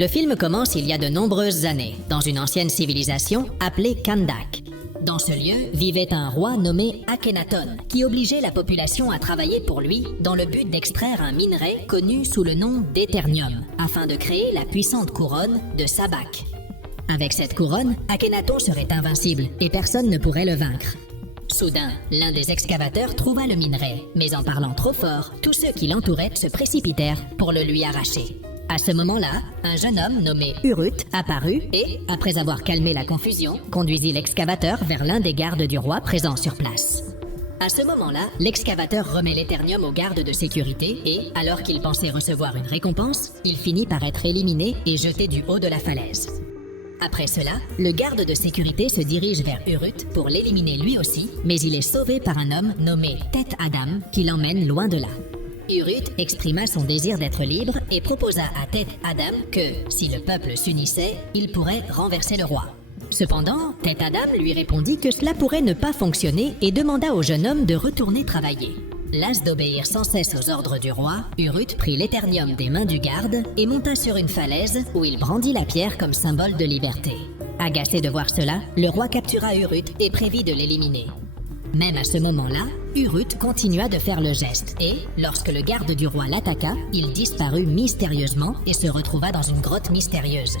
Le film commence il y a de nombreuses années, dans une ancienne civilisation appelée Kandak. Dans ce lieu vivait un roi nommé Akhenaton, qui obligeait la population à travailler pour lui dans le but d'extraire un minerai connu sous le nom d'Eternium, afin de créer la puissante couronne de Sabak. Avec cette couronne, Akhenaton serait invincible et personne ne pourrait le vaincre. Soudain, l'un des excavateurs trouva le minerai, mais en parlant trop fort, tous ceux qui l'entouraient se précipitèrent pour le lui arracher. À ce moment-là, un jeune homme nommé Urut apparut et, après avoir calmé la confusion, conduisit l'excavateur vers l'un des gardes du roi présents sur place. À ce moment-là, l'excavateur remet l'Eternium aux gardes de sécurité et, alors qu'il pensait recevoir une récompense, il finit par être éliminé et jeté du haut de la falaise. Après cela, le garde de sécurité se dirige vers Urut pour l'éliminer lui aussi, mais il est sauvé par un homme nommé Tête Adam qui l'emmène loin de là. Urut exprima son désir d'être libre et proposa à Tête Adam que, si le peuple s'unissait, il pourrait renverser le roi. Cependant, Tête Adam lui répondit que cela pourrait ne pas fonctionner et demanda au jeune homme de retourner travailler. Las d'obéir sans cesse aux ordres du roi, Urut prit l'Eternium des mains du garde et monta sur une falaise où il brandit la pierre comme symbole de liberté. Agacé de voir cela, le roi captura Urut et prévit de l'éliminer. Même à ce moment-là, Urut continua de faire le geste et, lorsque le garde du roi l'attaqua, il disparut mystérieusement et se retrouva dans une grotte mystérieuse.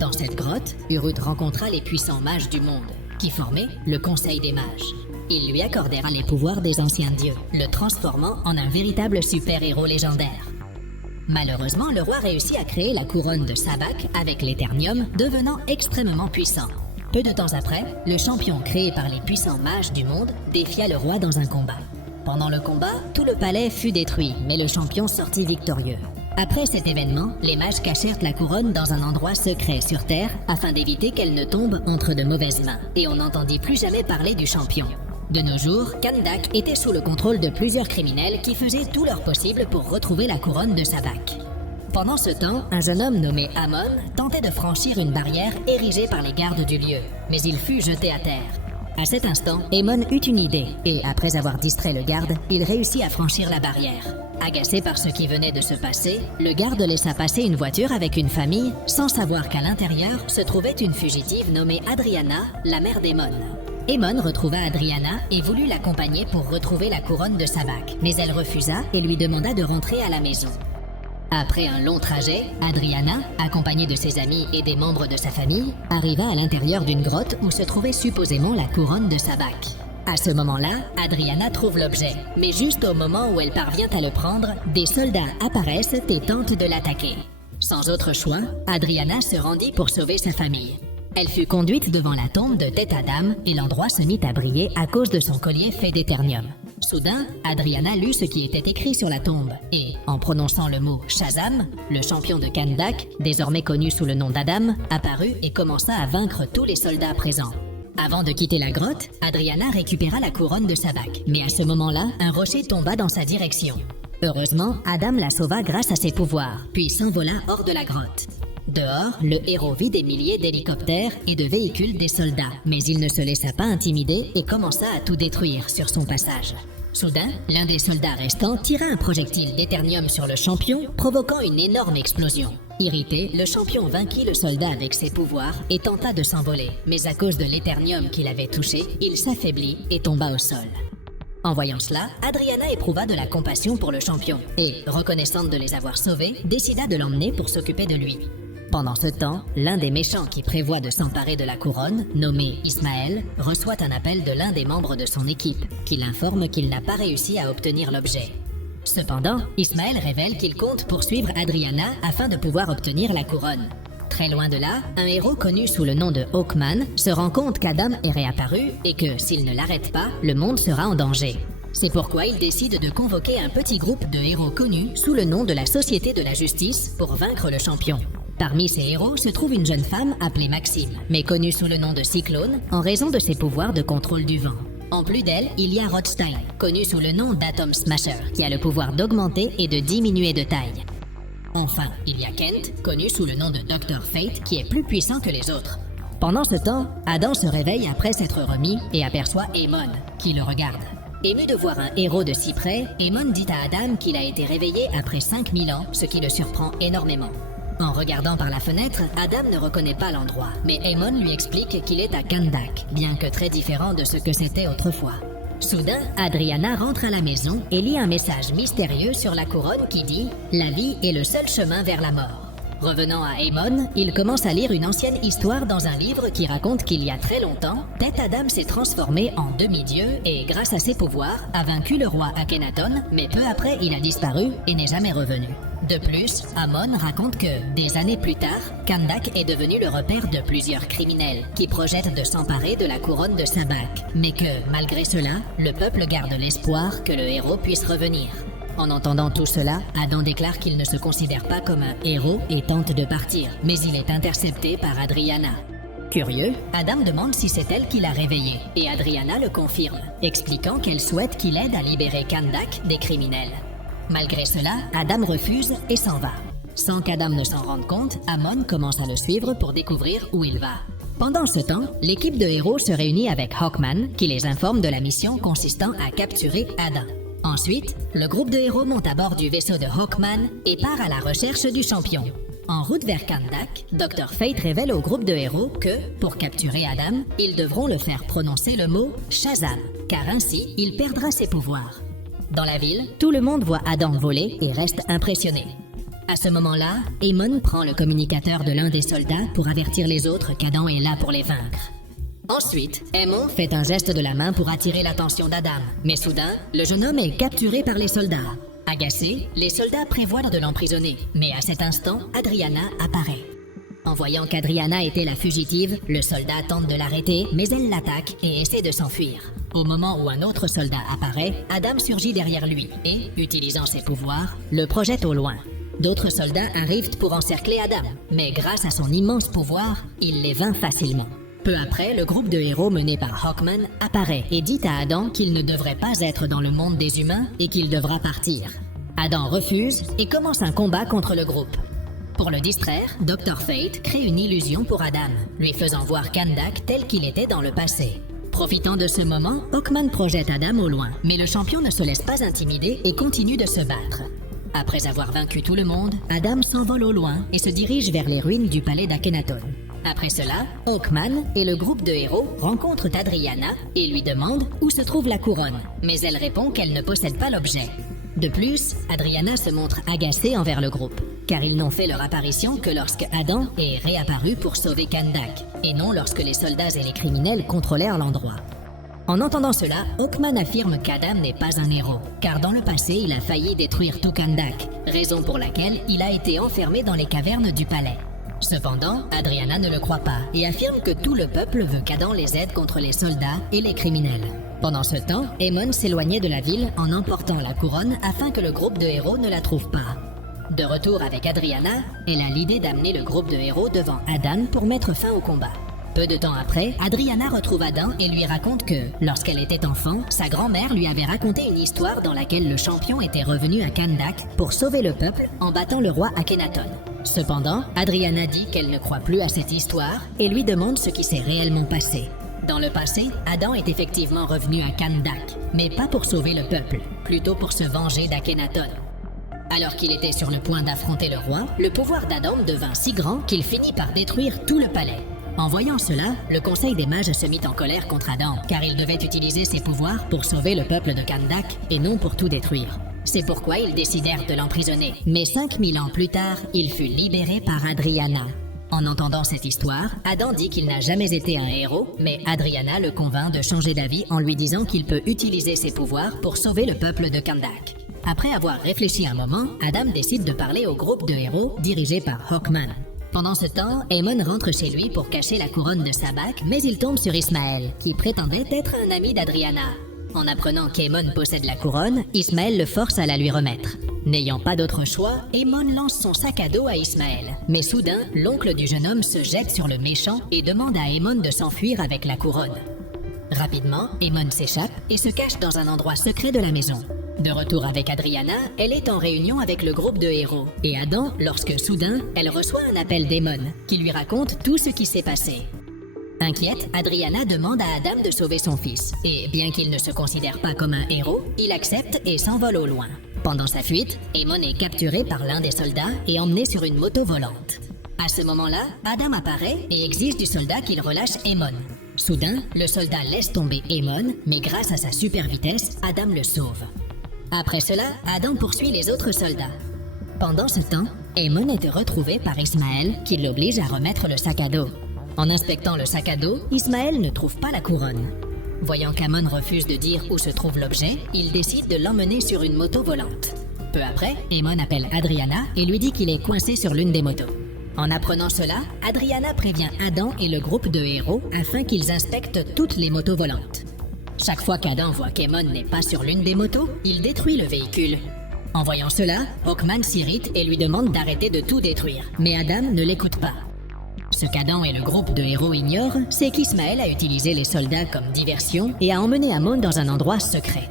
Dans cette grotte, Urut rencontra les puissants mages du monde, qui formaient le Conseil des mages. Ils lui accordèrent les pouvoirs des anciens dieux, le transformant en un véritable super-héros légendaire. Malheureusement, le roi réussit à créer la couronne de Sabak avec l'Eternium, devenant extrêmement puissant. Peu de temps après, le champion créé par les puissants mages du monde défia le roi dans un combat. Pendant le combat, tout le palais fut détruit, mais le champion sortit victorieux. Après cet événement, les mages cachèrent la couronne dans un endroit secret sur Terre afin d'éviter qu'elle ne tombe entre de mauvaises mains, et on n'entendit plus jamais parler du champion. De nos jours, Kandak était sous le contrôle de plusieurs criminels qui faisaient tout leur possible pour retrouver la couronne de Sabak. Pendant ce temps, un jeune homme nommé Amon tentait de franchir une barrière érigée par les gardes du lieu, mais il fut jeté à terre. À cet instant, Amon eut une idée, et après avoir distrait le garde, il réussit à franchir la barrière. Agacé par ce qui venait de se passer, le garde laissa passer une voiture avec une famille, sans savoir qu'à l'intérieur se trouvait une fugitive nommée Adriana, la mère d'Amon. Amon retrouva Adriana et voulut l'accompagner pour retrouver la couronne de Sabak, mais elle refusa et lui demanda de rentrer à la maison. Après un long trajet, Adriana, accompagnée de ses amis et des membres de sa famille, arriva à l'intérieur d'une grotte où se trouvait supposément la couronne de Sabak. À ce moment-là, Adriana trouve l'objet, mais juste au moment où elle parvient à le prendre, des soldats apparaissent et tentent de l'attaquer. Sans autre choix, Adriana se rendit pour sauver sa famille. Elle fut conduite devant la tombe de Tête Adam et l'endroit se mit à briller à cause de son collier fait d'Eternium. Soudain, Adriana lut ce qui était écrit sur la tombe et, en prononçant le mot Shazam, le champion de Kandak, désormais connu sous le nom d'Adam, apparut et commença à vaincre tous les soldats présents. Avant de quitter la grotte, Adriana récupéra la couronne de Sabak, mais à ce moment-là, un rocher tomba dans sa direction. Heureusement, Adam la sauva grâce à ses pouvoirs, puis s'envola hors de la grotte. Dehors, le héros vit des milliers d'hélicoptères et de véhicules des soldats, mais il ne se laissa pas intimider et commença à tout détruire sur son passage. Soudain, l'un des soldats restants tira un projectile d'Eternium sur le champion, provoquant une énorme explosion. Irrité, le champion vainquit le soldat avec ses pouvoirs et tenta de s'envoler, mais à cause de l'Eternium qu'il avait touché, il s'affaiblit et tomba au sol. En voyant cela, Adriana éprouva de la compassion pour le champion et, reconnaissante de les avoir sauvés, décida de l'emmener pour s'occuper de lui. Pendant ce temps, l'un des méchants qui prévoit de s'emparer de la couronne, nommé Ismaël, reçoit un appel de l'un des membres de son équipe, qui l'informe qu'il n'a pas réussi à obtenir l'objet. Cependant, Ismaël révèle qu'il compte poursuivre Adriana afin de pouvoir obtenir la couronne. Très loin de là, un héros connu sous le nom de Hawkman se rend compte qu'Adam est réapparu et que, s'il ne l'arrête pas, le monde sera en danger. C'est pourquoi il décide de convoquer un petit groupe de héros connus sous le nom de la Société de la Justice pour vaincre le champion. Parmi ces héros se trouve une jeune femme appelée Maxime, mais connue sous le nom de Cyclone en raison de ses pouvoirs de contrôle du vent. En plus d'elle, il y a Rothstein, connu sous le nom d'Atom Smasher, qui a le pouvoir d'augmenter et de diminuer de taille. Enfin, il y a Kent, connu sous le nom de Dr. Fate, qui est plus puissant que les autres. Pendant ce temps, Adam se réveille après s'être remis et aperçoit Amon, qui le regarde. Ému de voir un héros de si près, Amon dit à Adam qu'il a été réveillé après 5000 ans, ce qui le surprend énormément. En regardant par la fenêtre, Adam ne reconnaît pas l'endroit, mais Aemon lui explique qu'il est à Kahndaq, bien que très différent de ce que c'était autrefois. Soudain, Adriana rentre à la maison et lit un message mystérieux sur la couronne qui dit « La vie est le seul chemin vers la mort ». Revenant à Aemon, il commence à lire une ancienne histoire dans un livre qui raconte qu'il y a très longtemps, Teth Adam s'est transformé en demi-dieu et, grâce à ses pouvoirs, a vaincu le roi Akhenaton, mais peu après il a disparu et n'est jamais revenu. De plus, Amon raconte que, des années plus tard, Kahndaq est devenu le repère de plusieurs criminels qui projettent de s'emparer de la couronne de Sabak, mais que, malgré cela, le peuple garde l'espoir que le héros puisse revenir. En entendant tout cela, Adam déclare qu'il ne se considère pas comme un héros et tente de partir, mais il est intercepté par Adriana. Curieux, Adam demande si c'est elle qui l'a réveillé, et Adriana le confirme, expliquant qu'elle souhaite qu'il aide à libérer Kahndaq des criminels. Malgré cela, Adam refuse et s'en va. Sans qu'Adam ne s'en rende compte, Amon commence à le suivre pour découvrir où il va. Pendant ce temps, l'équipe de héros se réunit avec Hawkman, qui les informe de la mission consistant à capturer Adam. Ensuite, le groupe de héros monte à bord du vaisseau de Hawkman et part à la recherche du champion. En route vers Kahndaq, Dr. Fate révèle au groupe de héros que, pour capturer Adam, ils devront le faire prononcer le mot « Shazam », car ainsi, il perdra ses pouvoirs. Dans la ville, tout le monde voit Adam voler et reste impressionné. À ce moment-là, Aemon prend le communicateur de l'un des soldats pour avertir les autres qu'Adam est là pour les vaincre. Ensuite, Aemon fait un geste de la main pour attirer l'attention d'Adam, mais soudain, le jeune homme est capturé par les soldats. Agacés, les soldats prévoient de l'emprisonner, mais à cet instant, Adriana apparaît. En voyant qu'Adriana était la fugitive, le soldat tente de l'arrêter, mais elle l'attaque et essaie de s'enfuir. Au moment où un autre soldat apparaît, Adam surgit derrière lui et, utilisant ses pouvoirs, le projette au loin. D'autres soldats arrivent pour encercler Adam, mais grâce à son immense pouvoir, il les vainc facilement. Peu après, le groupe de héros mené par Hawkman apparaît et dit à Adam qu'il ne devrait pas être dans le monde des humains et qu'il devra partir. Adam refuse et commence un combat contre le groupe. Pour le distraire, Dr. Fate crée une illusion pour Adam, lui faisant voir Kahndaq tel qu'il était dans le passé. Profitant de ce moment, Hawkman projette Adam au loin, mais le champion ne se laisse pas intimider et continue de se battre. Après avoir vaincu tout le monde, Adam s'envole au loin et se dirige vers les ruines du palais d'Akhenaton. Après cela, Hawkman et le groupe de héros rencontrent Adriana et lui demandent où se trouve la couronne, mais elle répond qu'elle ne possède pas l'objet. De plus, Adriana se montre agacée envers le groupe, car ils n'ont fait leur apparition que lorsque Adam est réapparu pour sauver Kahndaq, et non lorsque les soldats et les criminels contrôlèrent l'endroit. En entendant cela, Hawkman affirme qu'Adam n'est pas un héros, car dans le passé, il a failli détruire tout Kahndaq, raison pour laquelle il a été enfermé dans les cavernes du palais. Cependant, Adriana ne le croit pas et affirme que tout le peuple veut qu'Adam les aide contre les soldats et les criminels. Pendant ce temps, Aemon s'éloignait de la ville en emportant la couronne afin que le groupe de héros ne la trouve pas. De retour avec Adriana, elle a l'idée d'amener le groupe de héros devant Adam pour mettre fin au combat. Peu de temps après, Adriana retrouve Adam et lui raconte que, lorsqu'elle était enfant, sa grand-mère lui avait raconté une histoire dans laquelle le champion était revenu à Kahndaq pour sauver le peuple en battant le roi Akhenaton. Cependant, Adriana dit qu'elle ne croit plus à cette histoire et lui demande ce qui s'est réellement passé. Dans le passé, Adam est effectivement revenu à Kahndaq, mais pas pour sauver le peuple, plutôt pour se venger d'Akhenaton. Alors qu'il était sur le point d'affronter le roi, le pouvoir d'Adam devint si grand qu'il finit par détruire tout le palais. En voyant cela, le Conseil des mages se mit en colère contre Adam, car il devait utiliser ses pouvoirs pour sauver le peuple de Kahndaq et non pour tout détruire. C'est pourquoi ils décidèrent de l'emprisonner. Mais 5000 ans plus tard, il fut libéré par Adriana. En entendant cette histoire, Adam dit qu'il n'a jamais été un héros, mais Adriana le convainc de changer d'avis en lui disant qu'il peut utiliser ses pouvoirs pour sauver le peuple de Kahndaq. Après avoir réfléchi un moment, Adam décide de parler au groupe de héros dirigé par Hawkman. Pendant ce temps, Aemon rentre chez lui pour cacher la couronne de Sabak, mais il tombe sur Ismaël, qui prétendait être un ami d'Adriana. En apprenant qu'Aemon possède la couronne, Ismaël le force à la lui remettre. N'ayant pas d'autre choix, Aemon lance son sac à dos à Ismaël. Mais soudain, l'oncle du jeune homme se jette sur le méchant et demande à Aemon de s'enfuir avec la couronne. Rapidement, Aemon s'échappe et se cache dans un endroit secret de la maison. De retour avec Adriana, elle est en réunion avec le groupe de héros. Et Adam, lorsque soudain, elle reçoit un appel d'Aemon, qui lui raconte tout ce qui s'est passé. Inquiète, Adriana demande à Adam de sauver son fils. Et bien qu'il ne se considère pas comme un héros, il accepte et s'envole au loin. Pendant sa fuite, Aemon est capturé par l'un des soldats et emmené sur une moto volante. À ce moment-là, Adam apparaît et exige du soldat qu'il relâche Aemon. Soudain, le soldat laisse tomber Aemon, mais grâce à sa super vitesse, Adam le sauve. Après cela, Adam poursuit les autres soldats. Pendant ce temps, Aemon est retrouvé par Ismaël qui l'oblige à remettre le sac à dos. En inspectant le sac à dos, Ismaël ne trouve pas la couronne. Voyant qu'Amon refuse de dire où se trouve l'objet, il décide de l'emmener sur une moto volante. Peu après, Aemon appelle Adriana et lui dit qu'il est coincé sur l'une des motos. En apprenant cela, Adriana prévient Adam et le groupe de héros afin qu'ils inspectent toutes les motos volantes. Chaque fois qu'Adam voit qu'Aemon n'est pas sur l'une des motos, il détruit le véhicule. En voyant cela, Hawkman s'irrite et lui demande d'arrêter de tout détruire, mais Adam ne l'écoute pas. Ce qu'Adam et le groupe de héros ignorent, c'est qu'Ismaël a utilisé les soldats comme diversion et a emmené Amon dans un endroit secret.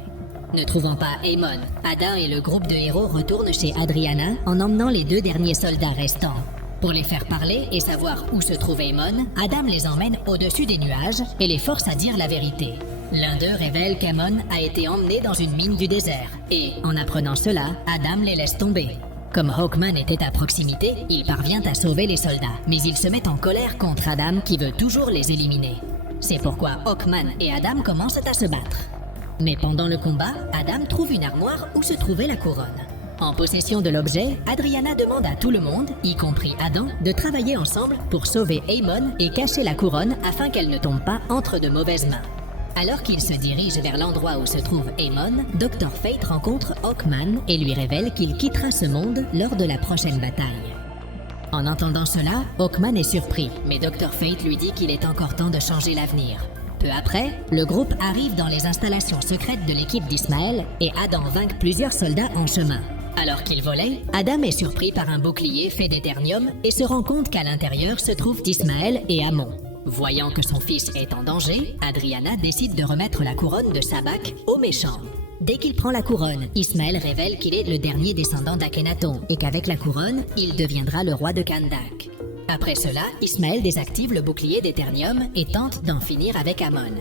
Ne trouvant pas Aemon, Adam et le groupe de héros retournent chez Adriana en emmenant les 2 derniers soldats restants. Pour les faire parler et savoir où se trouve Aemon, Adam les emmène au-dessus des nuages et les force à dire la vérité. L'un d'eux révèle qu'Aemon a été emmené dans une mine du désert et, en apprenant cela, Adam les laisse tomber. Comme Hawkman était à proximité, il parvient à sauver les soldats, mais il se met en colère contre Adam qui veut toujours les éliminer. C'est pourquoi Hawkman et Adam commencent à se battre. Mais pendant le combat, Adam trouve une armoire où se trouvait la couronne. En possession de l'objet, Adriana demande à tout le monde, y compris Adam, de travailler ensemble pour sauver Aemon et cacher la couronne afin qu'elle ne tombe pas entre de mauvaises mains. Alors qu'il se dirige vers l'endroit où se trouve Aemon, Dr. Fate rencontre Hawkman et lui révèle qu'il quittera ce monde lors de la prochaine bataille. En entendant cela, Hawkman est surpris, mais Dr. Fate lui dit qu'il est encore temps de changer l'avenir. Peu après, le groupe arrive dans les installations secrètes de l'équipe d'Ismaël et Adam vainc plusieurs soldats en chemin. Alors qu'il volait, Adam est surpris par un bouclier fait d'éternium et se rend compte qu'à l'intérieur se trouvent Ismaël et Amon. Voyant que son fils est en danger, Adriana décide de remettre la couronne de Sabak au méchant. Dès qu'il prend la couronne, Ismaël révèle qu'il est le dernier descendant d'Akhenaton et qu'avec la couronne, il deviendra le roi de Kahndaq. Après cela, Ismaël désactive le bouclier d'éternium et tente d'en finir avec Amon.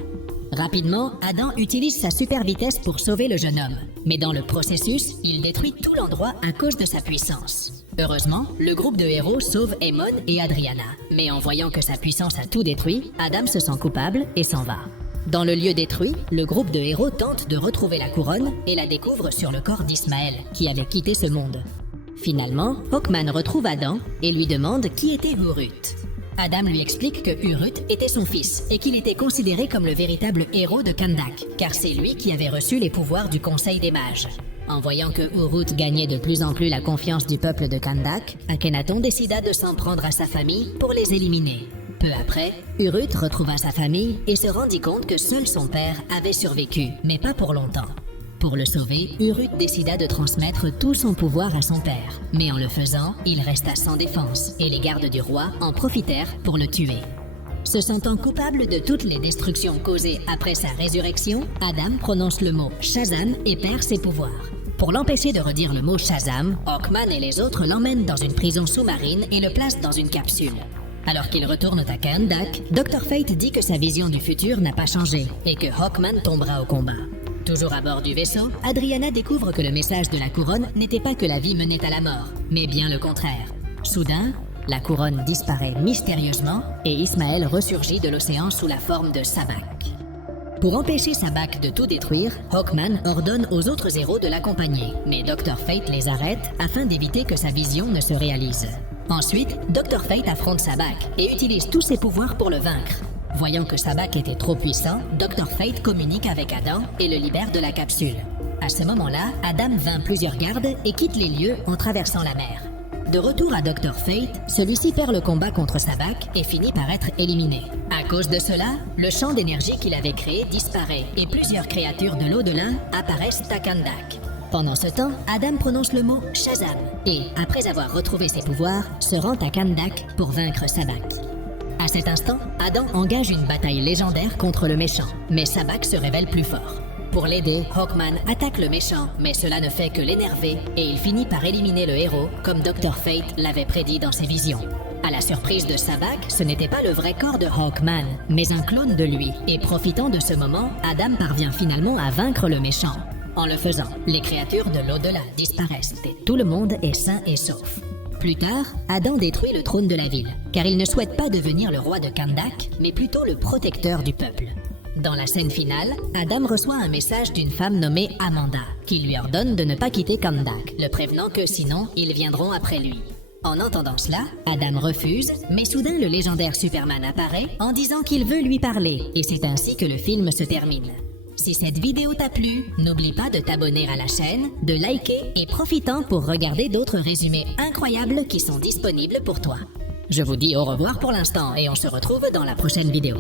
Rapidement, Adam utilise sa super vitesse pour sauver le jeune homme. Mais dans le processus, il détruit tout l'endroit à cause de sa puissance. Heureusement, le groupe de héros sauve Aemon et Adriana. Mais en voyant que sa puissance a tout détruit, Adam se sent coupable et s'en va. Dans le lieu détruit, le groupe de héros tente de retrouver la couronne et la découvre sur le corps d'Ismaël, qui avait quitté ce monde. Finalement, Hawkman retrouve Adam et lui demande qui était Urut. Adam lui explique que Urut était son fils et qu'il était considéré comme le véritable héros de Kahndaq, car c'est lui qui avait reçu les pouvoirs du Conseil des Mages. En voyant que Urut gagnait de plus en plus la confiance du peuple de Kahndaq, Akhenaton décida de s'en prendre à sa famille pour les éliminer. Peu après, Urut retrouva sa famille et se rendit compte que seul son père avait survécu, mais pas pour longtemps. Pour le sauver, Urut décida de transmettre tout son pouvoir à son père. Mais en le faisant, il resta sans défense, et les gardes du roi en profitèrent pour le tuer. Se sentant coupable de toutes les destructions causées après sa résurrection, Adam prononce le mot Shazam et perd ses pouvoirs. Pour l'empêcher de redire le mot Shazam, Hawkman et les autres l'emmènent dans une prison sous-marine et le placent dans une capsule. Alors qu'ils retournent à Kahndaq, Dr. Fate dit que sa vision du futur n'a pas changé et que Hawkman tombera au combat. Toujours à bord du vaisseau, Adriana découvre que le message de la couronne n'était pas que la vie menait à la mort, mais bien le contraire. Soudain, la couronne disparaît mystérieusement et Ismaël ressurgit de l'océan sous la forme de Sabak. Pour empêcher Sabak de tout détruire, Hawkman ordonne aux autres héros de l'accompagner, mais Dr. Fate les arrête afin d'éviter que sa vision ne se réalise. Ensuite, Dr. Fate affronte Sabak et utilise tous ses pouvoirs pour le vaincre. Voyant que Sabak était trop puissant, Dr. Fate communique avec Adam et le libère de la capsule. À ce moment-là, Adam vainc plusieurs gardes et quitte les lieux en traversant la mer. De retour à Dr. Fate, celui-ci perd le combat contre Sabak et finit par être éliminé. À cause de cela, le champ d'énergie qu'il avait créé disparaît et plusieurs créatures de l'au-delà apparaissent à Kahndaq. Pendant ce temps, Adam prononce le mot Shazam et, après avoir retrouvé ses pouvoirs, se rend à Kahndaq pour vaincre Sabak. À cet instant, Adam engage une bataille légendaire contre le méchant, mais Sabak se révèle plus fort. Pour l'aider, Hawkman attaque le méchant, mais cela ne fait que l'énerver et il finit par éliminer le héros, comme Dr. Fate l'avait prédit dans ses visions. À la surprise de Sabak, ce n'était pas le vrai corps de Hawkman, mais un clone de lui, et profitant de ce moment, Adam parvient finalement à vaincre le méchant. En le faisant, les créatures de l'au-delà disparaissent et tout le monde est sain et sauf. Plus tard, Adam détruit le trône de la ville, car il ne souhaite pas devenir le roi de Kahndaq, mais plutôt le protecteur du peuple. Dans la scène finale, Adam reçoit un message d'une femme nommée Amanda, qui lui ordonne de ne pas quitter Kahndaq, le prévenant que sinon, ils viendront après lui. En entendant cela, Adam refuse, mais soudain le légendaire Superman apparaît en disant qu'il veut lui parler, et c'est ainsi que le film se termine. Si cette vidéo t'a plu, n'oublie pas de t'abonner à la chaîne, de liker et profitant pour regarder d'autres résumés incroyables qui sont disponibles pour toi. Je vous dis au revoir pour l'instant et on se retrouve dans la prochaine vidéo.